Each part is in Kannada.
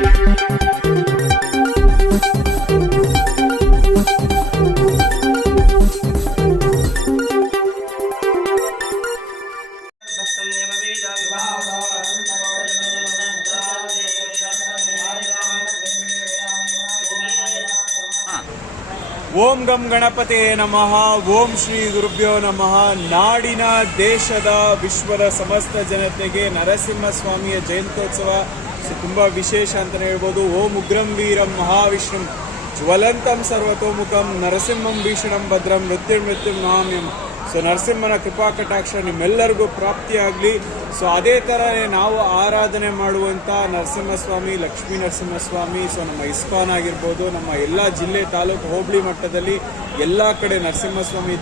Thank you. ಓಂ ಗಂ ಗಣಪತಿ ನಮಃ, ಓಂ ಶ್ರೀ ಗುರುಭ್ಯೋ ನಮಃ. ನಾಡಿನ ದೇಶದ ವಿಶ್ವದ ಸಮಸ್ತ ಜನತೆಗೆ ನರಸಿಂಹ ಸ್ವಾಮಿಯ ಜಯಂತ್ಯೋತ್ಸವ ತುಂಬ ವಿಶೇಷ ಅಂತ ಹೇಳ್ಬೋದು. ಓಂ ಉಗ್ರಂ ವೀರಂ ಮಹಾವಿಷ್ಣು. ಜ್ವಲಂತಂ ಸರ್ವತೋಮುಖಂ, ನರಸಿಂಹಂ ಭೀಷಣಂ ಭದ್ರಂ, ಮೃತ್ಯು ಮೃತ್ಯು ನಾಮ್ಯಂ ಸೊ ನರಸಿಂಹನ ಕೃಪಾ ಕಟಾಕ್ಷ ನಿಮ್ಮೆಲ್ಲರಿಗೂ ಪ್ರಾಪ್ತಿಯಾಗಲಿ. ಸೊ ಅದೇ ಥರನೇ ನಾವು ಆರಾಧನೆ ಮಾಡುವಂಥ ನರಸಿಂಹಸ್ವಾಮಿ, ಲಕ್ಷ್ಮೀ ನರಸಿಂಹಸ್ವಾಮಿ ಸೊ ನಮ್ಮ ಇಸ್ಕಾನ್ ಆಗಿರ್ಬೋದು, ನಮ್ಮ ಎಲ್ಲ ಜಿಲ್ಲೆ ತಾಲೂಕು ಹೋಬಳಿ ಮಟ್ಟದಲ್ಲಿ ಎಲ್ಲ ಕಡೆ ನರಸಿಂಹಸ್ವಾಮಿ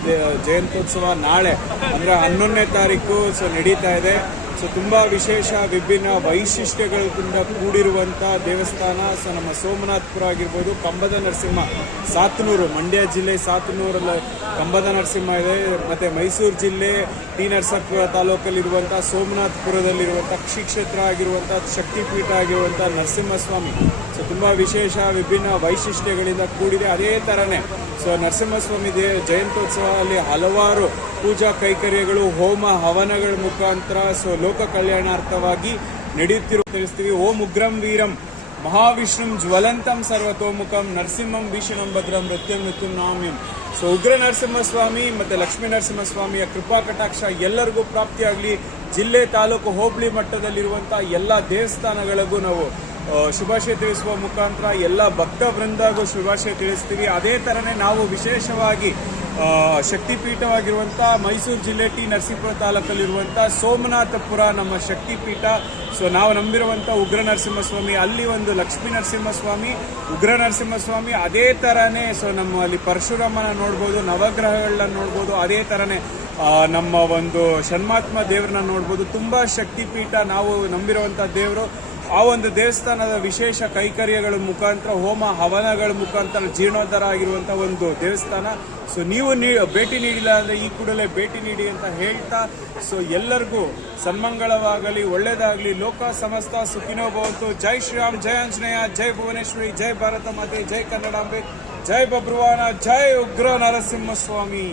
ಜಯಂತ್ಯೋತ್ಸವ ನಾಳೆ, ಅಂದರೆ ಹನ್ನೊಂದನೇ ತಾರೀಕು ಸೊ ನಡೀತಾ ಇದೆ. ಸೊ ತುಂಬ ವಿಶೇಷ ವಿಭಿನ್ನ ವೈಶಿಷ್ಟ್ಯಗಳಿಂದ ಕೂಡಿರುವಂಥ ದೇವಸ್ಥಾನ. ಸೊ ನಮ್ಮ ಸೋಮನಾಥ್ಪುರ ಆಗಿರ್ಬೋದು, ಕಂಬದ ನರಸಿಂಹ ಸಾತನೂರು, ಮಂಡ್ಯ ಜಿಲ್ಲೆ ಸಾತನೂರಲ್ಲಿ ಕಂಬದ ನರಸಿಂಹ ಇದೆ. ಮತ್ತೆ ಮೈಸೂರು ಜಿಲ್ಲೆ ಟಿ ನರಸಾಪುರ ತಾಲೂಕಲ್ಲಿರುವಂಥ ಸೋಮನಾಥ್ಪುರದಲ್ಲಿರುವಂಥ ಕ್ಷೇತ್ರ ಆಗಿರುವಂಥ ಶಕ್ತಿಪೀಠ ಆಗಿರುವಂಥ ನರಸಿಂಹಸ್ವಾಮಿ. ಸೊ ತುಂಬ ವಿಶೇಷ ವಿಭಿನ್ನ ವೈಶಿಷ್ಟ್ಯಗಳಿಂದ ಕೂಡಿದೆ. ಅದೇ ಥರನೇ ಸೊ ನರಸಿಂಹಸ್ವಾಮಿ ದೇ ಜಯಂತ್ಯೋತ್ಸವ ಅಲ್ಲಿ ಹಲವಾರು ಪೂಜಾ ಕೈಕರ್ಯಗಳು, ಹೋಮ ಹವನಗಳ ಮುಖಾಂತರ, ಸೊ ಲೋಕ ಕಲ್ಯಾಣಾರ್ಥವಾಗಿ ನಡೆಯುತ್ತಿರುವ ತಿಳಿಸ್ತೀವಿ. ಓಂ ಉಗ್ರಂ ವೀರಂ, ಮಹಾವಿಷ್ಣುಂ ಜ್ವಲಂತಂ ಸರ್ವತೋಮುಖಂ, ನರಸಿಂಹಂ ಭೀಷಣಂ ಭದ್ರಂ ಮೃತ್ಯಂ ಮೃತ್ಯುಂ ನಾಮ್ಯಂ. ಸೊ ಉಗ್ರ ನರಸಿಂಹಸ್ವಾಮಿ ಮತ್ತೆ ಲಕ್ಷ್ಮೀ ನರಸಿಂಹಸ್ವಾಮಿಯ ಕೃಪಾ ಕಟಾಕ್ಷ ಎಲ್ಲರಿಗೂ ಪ್ರಾಪ್ತಿಯಾಗಲಿ. ಜಿಲ್ಲೆ ತಾಲೂಕು ಹೋಬಳಿ ಮಟ್ಟದಲ್ಲಿರುವಂತಹ ಎಲ್ಲ ದೇವಸ್ಥಾನಗಳಿಗೂ ನಾವು ಶುಭಾಶಯ ತಿಳಿಸುವ ಮುಖಾಂತರ ಎಲ್ಲ ಭಕ್ತ ವೃಂದಗೂ ಶುಭಾಶಯ ತಿಳಿಸ್ತೀವಿ. ಅದೇ ಥರನೇ ನಾವು ವಿಶೇಷವಾಗಿ ಶಕ್ತಿಪೀಠವಾಗಿರುವಂಥ ಮೈಸೂರು ಜಿಲ್ಲೆ ಟಿ ನರಸೀಪುರ ತಾಲೂಕಲ್ಲಿರುವಂಥ ಸೋಮನಾಥಪುರ ನಮ್ಮ ಶಕ್ತಿಪೀಠ. ಸೊ ನಾವು ನಂಬಿರುವಂಥ ಉಗ್ರ ನರಸಿಂಹಸ್ವಾಮಿ, ಅಲ್ಲಿ ಒಂದು ಲಕ್ಷ್ಮೀ ನರಸಿಂಹಸ್ವಾಮಿ, ಉಗ್ರ ನರಸಿಂಹಸ್ವಾಮಿ, ಅದೇ ಥರನೇ ಸೊ ನಮ್ಮ ಅಲ್ಲಿ ಪರಶುರಾಮನ ನೋಡ್ಬೋದು, ನವಗ್ರಹಗಳನ್ನ ನೋಡ್ಬೋದು, ಅದೇ ಥರನೇ ನಮ್ಮ ಒಂದು ಷಣ್ಮಾತ್ಮ ದೇವರನ್ನ ನೋಡ್ಬೋದು. ತುಂಬಾ ಶಕ್ತಿಪೀಠ ನಾವು ನಂಬಿರುವಂಥ ದೇವರು. ಆ ಒಂದು ದೇವಸ್ಥಾನದ ವಿಶೇಷ ಕೈಕರ್ಯಗಳ ಮುಖಾಂತರ, ಹೋಮ ಹವನಗಳ ಮುಖಾಂತರ ಜೀರ್ಣೋದ್ಧಾರ ಆಗಿರುವಂಥ ಒಂದು ದೇವಸ್ಥಾನ. ಸೊ ನೀವು ಭೇಟಿ ನೀಡಿಲ್ಲ ಅಂದರೆ ಈ ಕೂಡಲೇ ಭೇಟಿ ನೀಡಿ ಅಂತ ಹೇಳ್ತಾ ಸೊ ಎಲ್ಲರಿಗೂ ಸನ್ಮಂಗಳವಾಗಲಿ ಒಳ್ಳೆಯದಾಗಲಿ ಲೋಕ ಸಮಸ್ತ ಸುಖಿನೋ ಭವಂತು. ಜೈ ಶ್ರೀರಾಮ್, ಜೈ ಆಂಜನೇಯ, ಜೈ ಭುವನೇಶ್ವರಿ, ಜೈ ಭಾರತ ಮಾತೆ, ಜೈ ಕನ್ನಡಾಂಬೆ ಜೈ ಬಬ್ರುವಾನ ಜೈ ಉಗ್ರ ನರಸಿಂಹಸ್ವಾಮಿ.